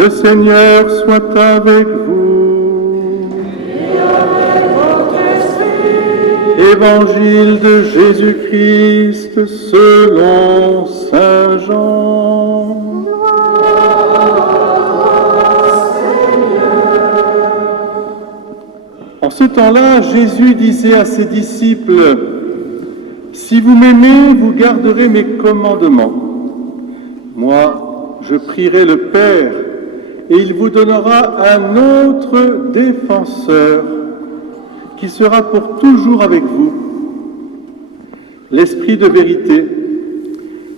Le Seigneur soit avec vous. Et avec votre esprit. Évangile de Jésus-Christ selon saint Jean. En ce temps-là, Jésus disait à ses disciples, « Si vous m'aimez, vous garderez mes commandements. Moi, je prierai le Père, et il vous donnera un autre défenseur, qui sera pour toujours avec vous, l'Esprit de vérité,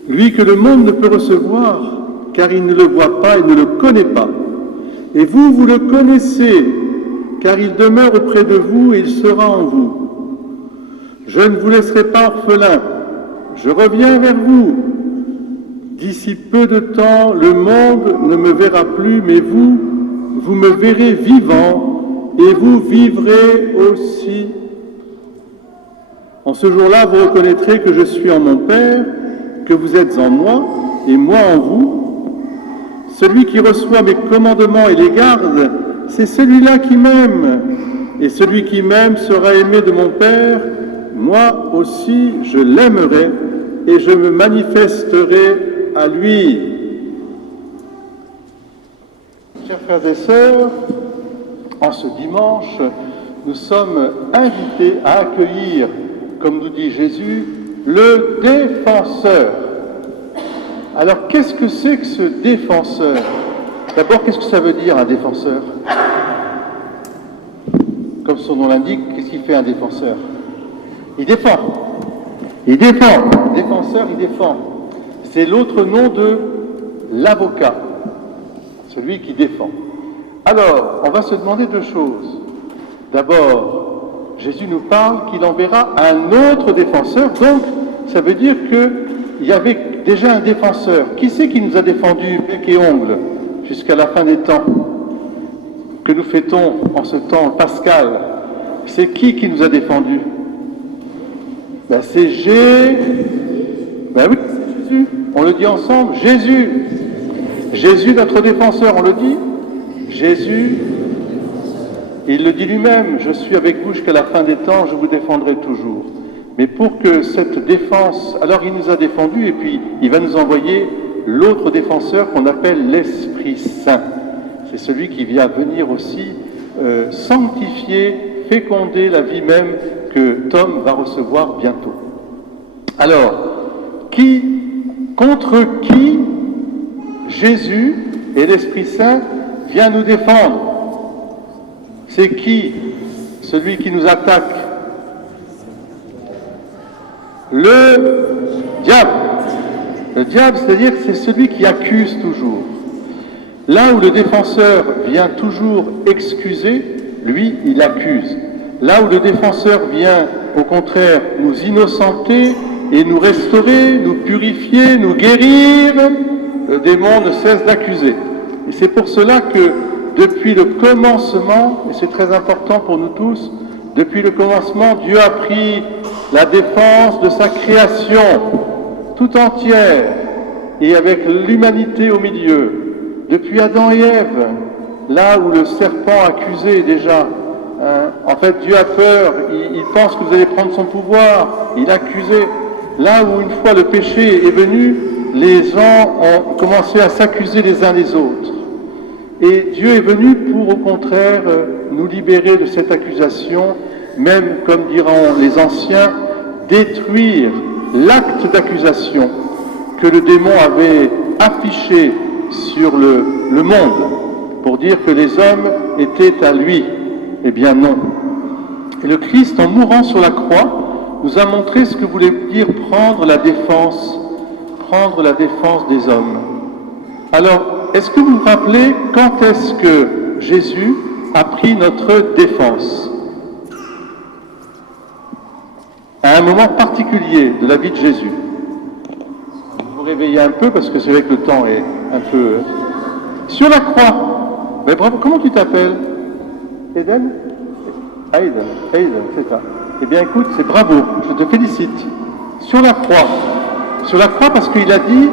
lui que le monde ne peut recevoir, car il ne le voit pas et ne le connaît pas. Et vous, vous le connaissez, car il demeure auprès de vous et il sera en vous. Je ne vous laisserai pas orphelin, je reviens vers vous. D'ici peu de temps, le monde ne me verra plus, mais vous, vous me verrez vivant, et vous vivrez aussi. En ce jour-là, vous reconnaîtrez que je suis en mon Père, que vous êtes en moi, et moi en vous. Celui qui reçoit mes commandements et les garde, c'est celui-là qui m'aime. Et celui qui m'aime sera aimé de mon Père. Moi aussi, je l'aimerai, et je me manifesterai à lui. Chers frères et sœurs, en ce dimanche, nous sommes invités à accueillir, comme nous dit Jésus, le défenseur. Alors, qu'est-ce que c'est que ce défenseur? D'abord, qu'est-ce que ça veut dire, un défenseur? Comme son nom l'indique, qu'est-ce qu'il fait un défenseur? Il défend. Il défend. Défenseur, il défend. C'est l'autre nom de l'avocat, celui qui défend. Alors, on va se demander deux choses. D'abord, Jésus nous parle qu'il enverra un autre défenseur, donc ça veut dire qu'il y avait déjà un défenseur. Qui c'est qui nous a défendu bec et ongles jusqu'à la fin des temps que nous fêtons en ce temps pascal? C'est qui nous a défendus? C'est Jésus. Oui, c'est Jésus. On le dit ensemble, Jésus. Jésus, notre défenseur, on le dit. Jésus, il le dit lui-même, je suis avec vous jusqu'à la fin des temps, je vous défendrai toujours. Mais pour que cette défense, alors il nous a défendus et puis il va nous envoyer l'autre défenseur qu'on appelle l'Esprit Saint. C'est celui qui vient venir aussi sanctifier, féconder la vie même que Tom va recevoir bientôt. Alors, contre qui Jésus et l'Esprit Saint viennent nous défendre? C'est qui celui qui nous attaque? Le diable. Le diable, c'est-à-dire que c'est celui qui accuse toujours. Là où le défenseur vient toujours excuser, lui, il accuse. Là où le défenseur vient, au contraire, nous innocenter et nous restaurer, nous purifier, nous guérir, le démon ne cesse d'accuser. Et c'est pour cela que, depuis le commencement, et c'est très important pour nous tous, depuis le commencement, Dieu a pris la défense de sa création tout entière, et avec l'humanité au milieu. Depuis Adam et Ève, là où le serpent accusait déjà, en fait Dieu a peur, il pense que vous allez prendre son pouvoir, il accusait. Là où une fois le péché est venu, les gens ont commencé à s'accuser les uns les autres. Et Dieu est venu pour, au contraire, nous libérer de cette accusation, même, comme diront les anciens, détruire l'acte d'accusation que le démon avait affiché sur le monde, pour dire que les hommes étaient à lui. Eh bien non. Et le Christ, en mourant sur la croix, nous a montré ce que voulait dire prendre la défense des hommes. Alors, est-ce que vous vous rappelez quand est-ce que Jésus a pris notre défense? À un moment particulier de la vie de Jésus. Vous vous réveillez un peu parce que c'est vrai que le temps est un peu... Sur la croix. Mais bravo, comment tu t'appelles? Eden? Aiden, c'est ça. Eh bien écoute, c'est bravo, je te félicite. Sur la croix parce qu'il a dit,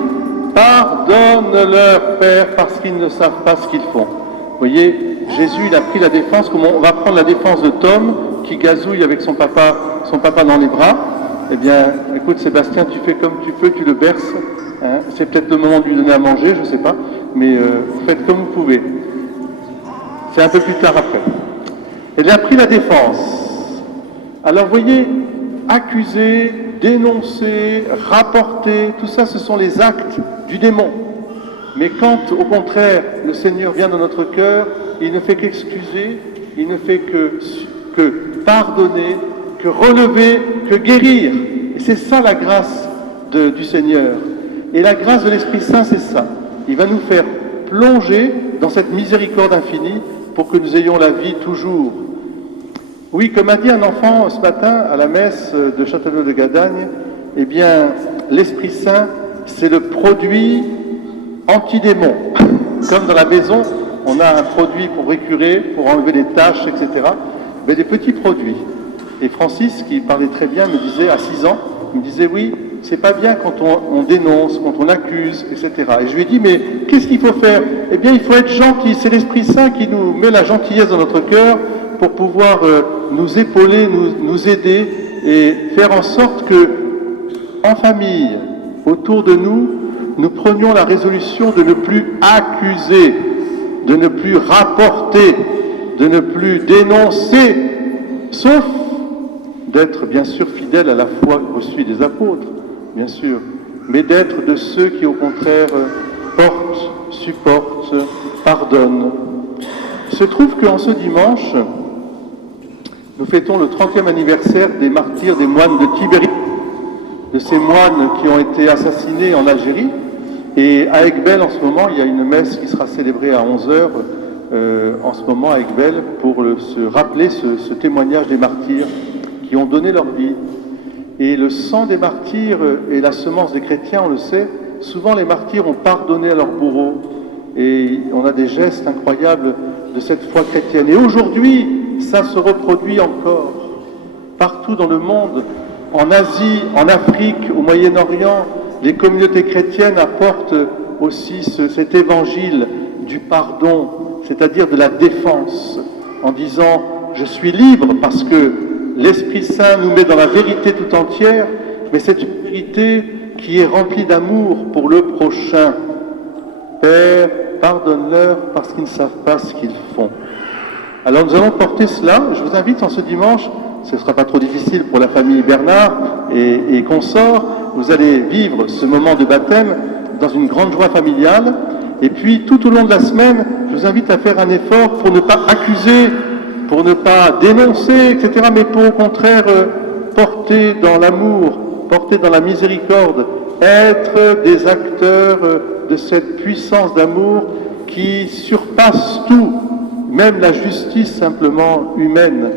Pardonne-leur, Père, parce qu'ils ne savent pas ce qu'ils font. Vous voyez, Jésus, il a pris la défense, comme on va prendre la défense de Tom, qui gazouille avec son papa dans les bras. Eh bien, écoute, Sébastien, tu fais comme tu peux, tu le berces. Hein. C'est peut-être le moment de lui donner à manger, je ne sais pas, mais faites comme vous pouvez. C'est un peu plus tard après. Il a pris la défense. Alors, vous voyez, accuser, dénoncer, rapporter, tout ça, ce sont les actes du démon. Mais quand, au contraire, le Seigneur vient dans notre cœur, il ne fait qu'excuser, il ne fait que pardonner, que relever, que guérir. Et c'est ça la grâce du Seigneur. Et la grâce de l'Esprit Saint, c'est ça. Il va nous faire plonger dans cette miséricorde infinie pour que nous ayons la vie toujours. Oui, comme a dit un enfant ce matin à la messe de Châteauneuf de Gadagne, eh bien, l'Esprit Saint, c'est le produit anti-démon. Comme dans la maison, on a un produit pour récurer, pour enlever les taches, etc. Mais des petits produits. Et Francis, qui parlait très bien, me disait, à 6 ans, il me disait, oui, c'est pas bien quand on dénonce, quand on accuse, etc. Et je lui ai dit, mais qu'est-ce qu'il faut faire? Eh bien, il faut être gentil. C'est l'Esprit Saint qui nous met la gentillesse dans notre cœur pour pouvoir nous épauler, nous aider et faire en sorte que, en famille, autour de nous, nous prenions la résolution de ne plus accuser, de ne plus rapporter, de ne plus dénoncer, sauf d'être bien sûr fidèle à la foi reçue des apôtres, bien sûr, mais d'être de ceux qui au contraire portent, supportent, pardonnent. Il se trouve qu'en ce dimanche, nous fêtons le 30e anniversaire des martyrs des moines de Tibériade, de ces moines qui ont été assassinés en Algérie. Et à Aiguebelle, en ce moment, il y a une messe qui sera célébrée à 11h en ce moment à Aiguebelle pour se rappeler ce témoignage des martyrs qui ont donné leur vie. Et le sang des martyrs est la semence des chrétiens, on le sait. Souvent, les martyrs ont pardonné à leurs bourreaux. Et on a des gestes incroyables de cette foi chrétienne. Et aujourd'hui, ça se reproduit encore. Partout dans le monde, en Asie, en Afrique, au Moyen-Orient, les communautés chrétiennes apportent aussi cet évangile du pardon, c'est-à-dire de la défense, en disant « je suis libre parce que l'Esprit Saint nous met dans la vérité tout entière, mais c'est une vérité qui est remplie d'amour pour le prochain. Père, pardonne-leur parce qu'ils ne savent pas ce qu'ils font. » Alors nous allons porter cela. Je vous invite en ce dimanche, ce ne sera pas trop difficile pour la famille Bernard et consorts, vous allez vivre ce moment de baptême dans une grande joie familiale. Et puis tout au long de la semaine, je vous invite à faire un effort pour ne pas accuser, pour ne pas dénoncer, etc., mais pour au contraire porter dans l'amour, porter dans la miséricorde, être des acteurs de cette puissance d'amour qui surpasse tout, même la justice simplement humaine.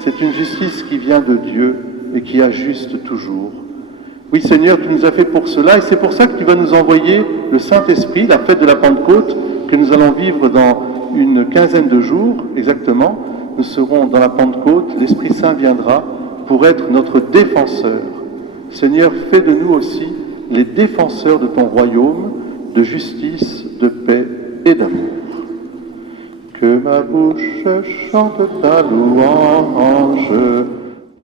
C'est une justice qui vient de Dieu et qui ajuste toujours. Oui, Seigneur, tu nous as fait pour cela, et c'est pour ça que tu vas nous envoyer le Saint-Esprit, la fête de la Pentecôte, que nous allons vivre dans une quinzaine de jours, exactement. Nous serons dans la Pentecôte, l'Esprit Saint viendra pour être notre défenseur. Seigneur, fais de nous aussi les défenseurs de ton royaume, de justice, de paix et d'amour. Que ma bouche chante ta louange,